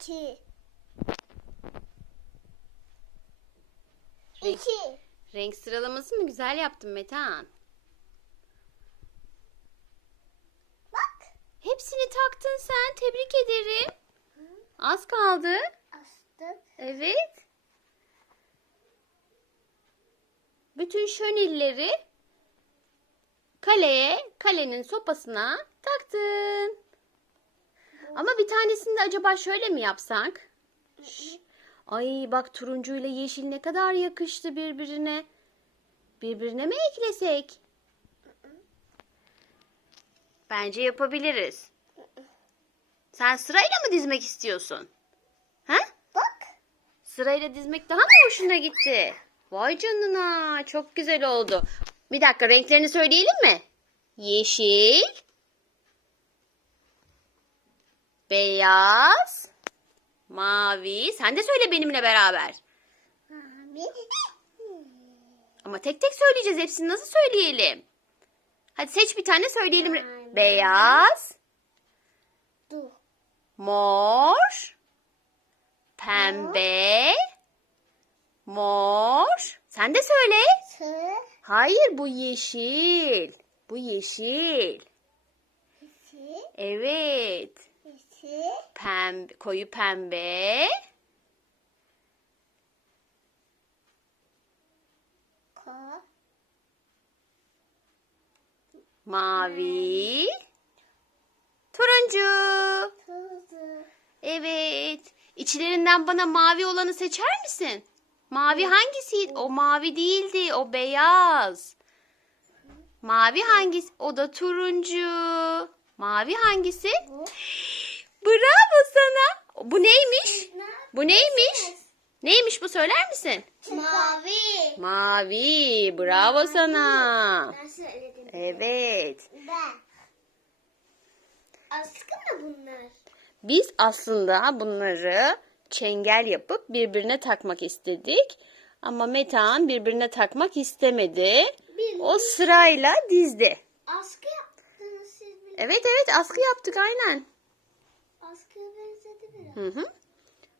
İki. Renk, İki. renk sıralaması mı güzel yaptın Metehan? Bak. Hepsini taktın sen. Tebrik ederim. Az kaldı. Astık. Evet. Bütün şönilleri kaleye, kalenin sopasına taktın. Ama bir tanesini de acaba şöyle mi yapsak? Şş. Ay bak turuncuyla yeşil ne kadar yakıştı birbirine. Birbirine mi eklesek? Bence yapabiliriz. Sen sırayla mı dizmek istiyorsun? Ha? Bak. Sırayla dizmek daha mı hoşuna gitti? Vay canına çok güzel oldu. Bir dakika renklerini söyleyelim mi? Yeşil, beyaz, mavi. Sen de söyle benimle beraber. Mavi. Ama tek tek söyleyeceğiz. Hepsini nasıl söyleyelim? Hadi seç bir tane söyleyelim. Mavi. Beyaz, Dur. mor, pembe, mor. Sen de söyle. Sı. Hayır bu yeşil. Bu yeşil. İki. Evet. İki. Pembe, koyu pembe. Ko. Mavi. Turuncu. Tuzu. Evet. İçlerinden bana mavi olanı seçer misin? Mavi hangisiydi? O mavi değildi. O beyaz. Mavi hangisi? O da turuncu. Mavi hangisi? Bu. Bravo sana. Bu neymiş? Ne? Bu neymiş? Neymiş bu söyler misin? Mavi. Mavi. Bravo sana. Ben söyledim. Evet. Ben. Askı mı bunlar? Biz aslında bunları çengel yapıp birbirine takmak istedik. Ama Metehan birbirine takmak istemedi. Bir O sırayla dizdi. askı yaptınız siz. Evet evet askı yaptık aynen. Askıya benzedi biraz. Hı hı.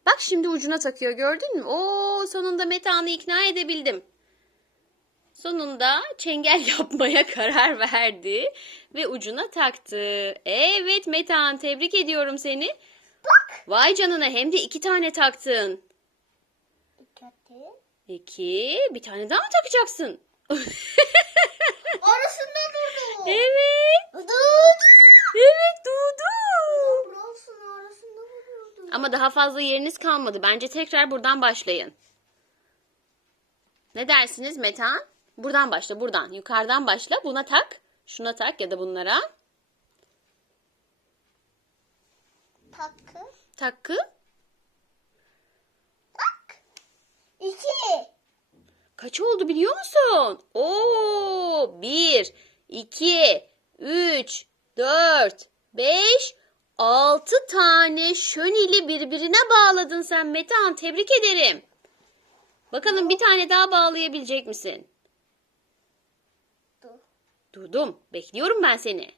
Bak şimdi ucuna takıyor gördün mü? Oo sonunda Metehan'ı ikna edebildim. Sonunda çengel yapmaya karar verdi ve ucuna taktı. Evet Metehan tebrik ediyorum seni. Bak. Vay canına hem de iki tane taktın. Dikkatli. İki. Bir tane daha mı takacaksın? Ama daha fazla yeriniz kalmadı. Bence tekrar buradan başlayın. Ne dersiniz Metehan? Buradan başla buradan. Yukarıdan başla. Buna tak. Şuna tak ya da bunlara. Takı. Takı. Bak. İki. Kaç oldu biliyor musun? Oo, bir, iki, üç, dört, beş, altı tane şönili birbirine bağladın sen Metehan. Tebrik ederim. Bakalım bir tane daha bağlayabilecek misin? Dur. Durdum. Bekliyorum ben seni.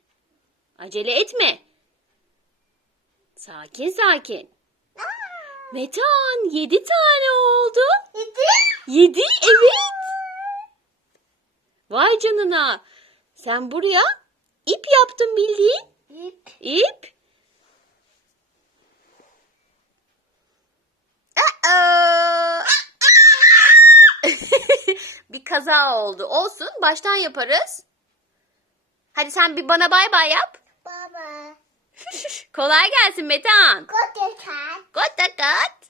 Acele etme. Sakin sakin. Metehan yedi tane oldu. Yedi. Yedi evet. Vay canına. Sen buraya ip yaptın bildiğin. İp. İp. Aa! bir kaza oldu. Olsun. Baştan yaparız. Hadi sen bir bana bay bay yap. Baba. Kolay gelsin Metehan. Kocaman. Kot kat.